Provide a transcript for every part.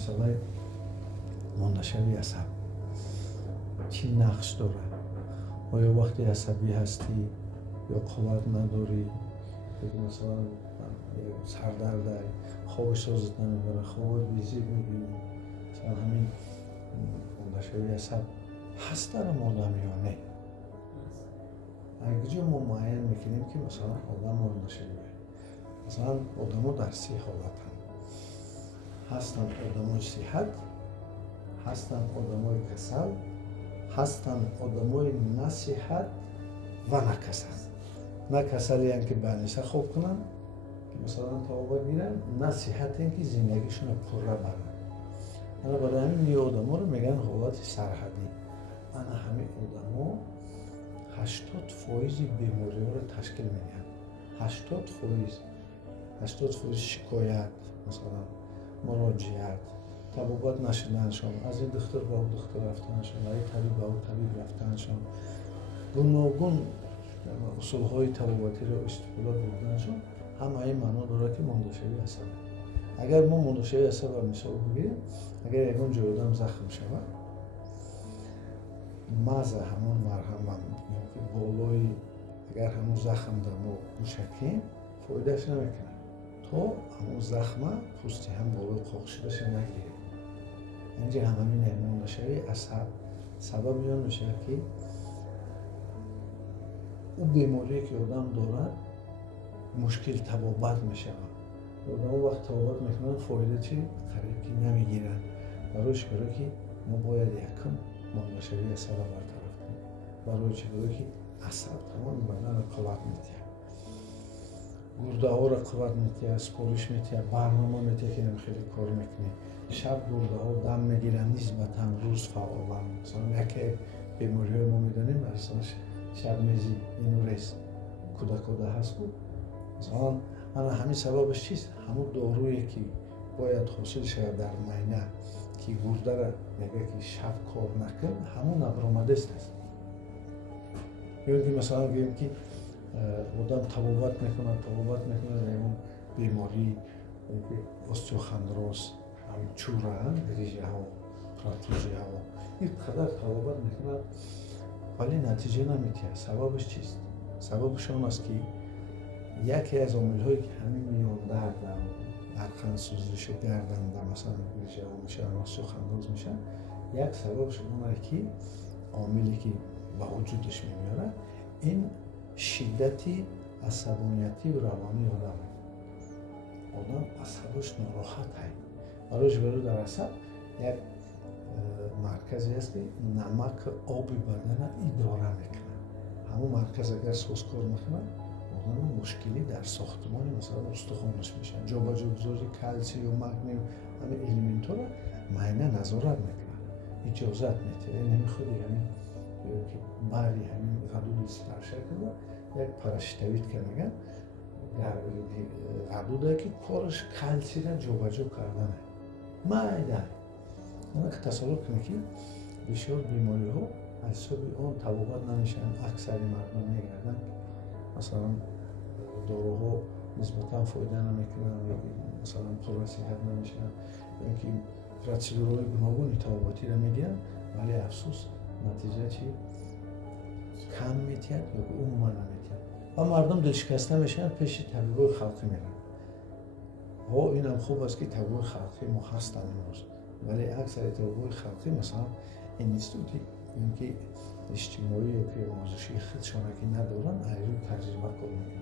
مسئله ماندشوی عصب چی نقش داره؟ آیا وقتی عصبی هستی یا قوت نداری، یا مثلا سردرد داری، خوابش سازت نمیبره، خوابت بیزید میبینی، مثلا همین ماندشوی عصب هست در آدم یا نه؟ اگه ما معین میکنیم که مثلا آدم ماندشویه، مثلا آدم ها در 3 حالت هستن آدمای صحت، هستن آدمای کسل، هستن آدمای نصیحت و نکسل. نه کسلی هم که بنیسه خوب کنن که مثلا توبه گیرن، نصیحت هم که زندگیشون پره برن. انا برای همین یه آدم ها رو میگن حالت سرحدی. انا همه آدم ها 80% بیماری ها رو تشکیل میدن. 80% شکایت، مثلا مراجعت، طبابت نشدنشان، از این دکتر به اون دکتر رفتنشان، از این طبیب به اون طبیب رفتنشان، گوناگون اصولهای طبابتی را استفاده بردنشان، همه این معنا داره که ماندشوی عصب. اگر ما ماندشوی عصب را مثال بگیریم، اگر یکون جای آدم زخم شود، مزه همون مرهم که بالای اگر همون زخم در ما گوشکیم فایدهش نمیکنه تا همون زخمه پوستی هم بالای قاق شدهش نگیره. اینجا همین ماندشوی عصب سبب این میشه که اون بیماری که آدم داره مشکل طبابت میشه. آدم وقت طبابت میکنن فایده چی؟ قریب که نمیگیرن. برایش برای که ما باید یکم ماندشوی عصب را برطرف کنیم. برای چی؟ برای که عصب تمام بدن را قوت میده. گرده ها را قوت میده، سپارش میده، برنامه میده که خیلی کار میکنه. شب گرده ها دم میگیرن نسبتا روز فعالن. مثلا یکی بیماری های ما میدونیم مثلا شب میزی اینو ریز کودکاده هست بود. مثلا انا همین سببش چیست؟ همون دارویی که باید حاصل شود در معینه که گرده را میگه که شب کار نکن، همون ابرامدست است. یا که مثلا بگیم که آدم طبابت میکنه اون بیماری استیوخندروز، همین چوره، ریژه ها، پراتوزی ها، این قدر طبابت میکنه ولی نتیجه نمیده. سببش چیست؟ سببش آن است که یکی از عامل هایی که همین میان درد ارکان سوزش گردن در مثلا ریژه ها میشن، استیوخندروز میشن، یک سببش اونه که عاملی که به وجودش میمیاره این شدتی عصبانیتی و روانی آدم عصبش ناراحت هست. برای در عصب یک مرکزی هست که نمک آبی بدن اداره میکنه. همون مرکز اگر سوسکار میکنه آدم مشکلی در ساختمان مثلا استخوانش میشن، جابجا گذاری کلسیم و مگنیوم همه الیمنت ها رو معینه نظارت میکنه، اجازت میده، نمیخواد یعنی که بری همین غدود سرشه کنه یک پراشتویت که میگن غدوده که کارش کلسی را جابجا کردنه معده. اون که تصور کنه که بسیار بیماری ها از سبب اون طبابت نمیشن، اکثر مردم میگردن مثلا داروها نسبتا فایده نمیکنن، مثلا پر صحت نمیشن، اینکه پروسیدورهای گوناگون طبابتی را میگیرن ولی افسوس نتیجه چی؟ کم میتید یا عموما نمیتید و مردم دلشکسته میشن پیش طبیبای خلقی میرن. ها این هم خوب است که طبیبای خلقی ما هستن امروز، ولی اکثر طبیبای خلقی مثلا اینستیتوتی اینکه اجتماعی یا که آموزشی خودشان که ندارن ایرون تجربه کار میکنن.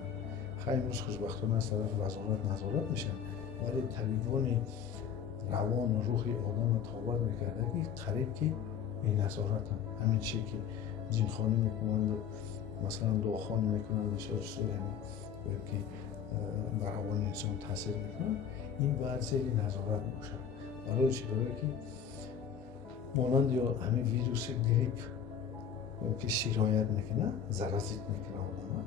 خیلی امروز خوشبختانه از طرف وزارت نظارت میشن ولی طبیبان روان و روحی آدم رو طبابت میکرده که قریب که بی نظارت هم. همین چی که جیمخانی میکنند مثلا دعاخانی میکنند بسیار سوی همین که بر روان انسان تاثیر میکنند، این باید زیر نظارت باشد. برای چی؟ برای که مانند یا همین ویروس گریپ که سرایت میکنه، زرازیت میکنه آدم،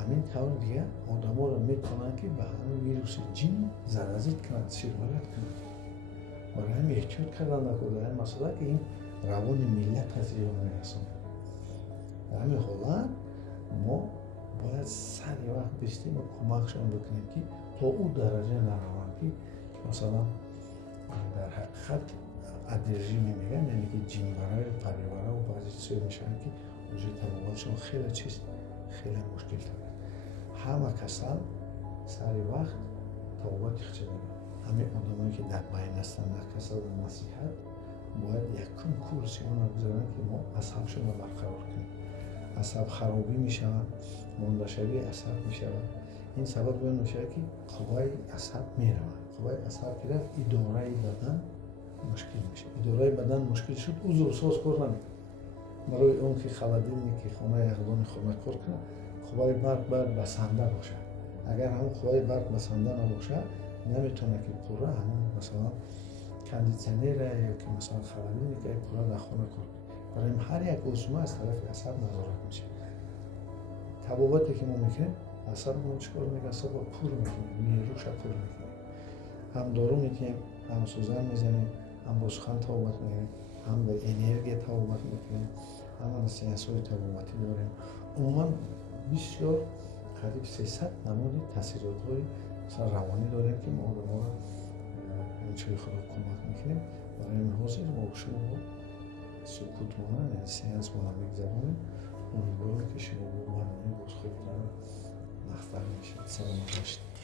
همین طور دیگه آدم ها رو میتونن که به همین ویروس جین زرازیت کنند، سرایت کنند. برای همین احتیاط کردن نکنه. این مسئله که این روان ملت از ایران میرسونه. در همین حالت ما باید سر وقت بشتیم و کمکشان بکنیم که تا او درجه نروند که مثلا در فقط ادرژی میگن، یعنی که جینبرای پریبرا و بعضی چیزا میشن که اونجا تباباتشون خیلی چیز خیلی مشکل داره. همه کسان سر وقت تبابات خچه داره. همین آدمایی که در بین هستن در کسان نصیحت باید یکم کورسی اونا بذارن که ما اصحابشون رو برقرار کنیم. اصحاب خرابی میشون، مندشوی اصحاب میشون. این سبب باید میشه که قوای اصحاب میرون. قوای اصحاب که رفت اداره بدن مشکل میشه. اداره بدن مشکل شد عضو ساز کار نمیکنه. برای اون که خلدینی که خانه اقدام خونه کار کنه قوای برق باید بسنده باشه. اگر همون قوای برق بسنده نباشه نمیتونه که پورا همون مثلا کاندیشنر یا که مثلا خلدینی که پورا در خونه کار کنه. برای هر یک عضو از طرف اصحاب نظارت میشه. تباباتی که ما میکنیم اصحاب ما چیکار میکنه؟ اصحاب با پور میکنیم، نیروش پور میکنیم. هم دارو میکنیم، هم سوزن میزنیم، هم با سخن تبابات میکنیم، هم به انرژی تبابات میکنیم، هم از سیاست‌های تباباتی داریم. عموما بسیار قریب 300 نمود تاثیرات‌های مثلا روانی داریم که ما رو اینجوری خود کمک میکنیم. برای این حاضر ما شما سکوت مانند یعنی سیانس مانند میگذرونیم. امیدوارم که شما با برنامه باز خوب مختار میشید. سلام باشید.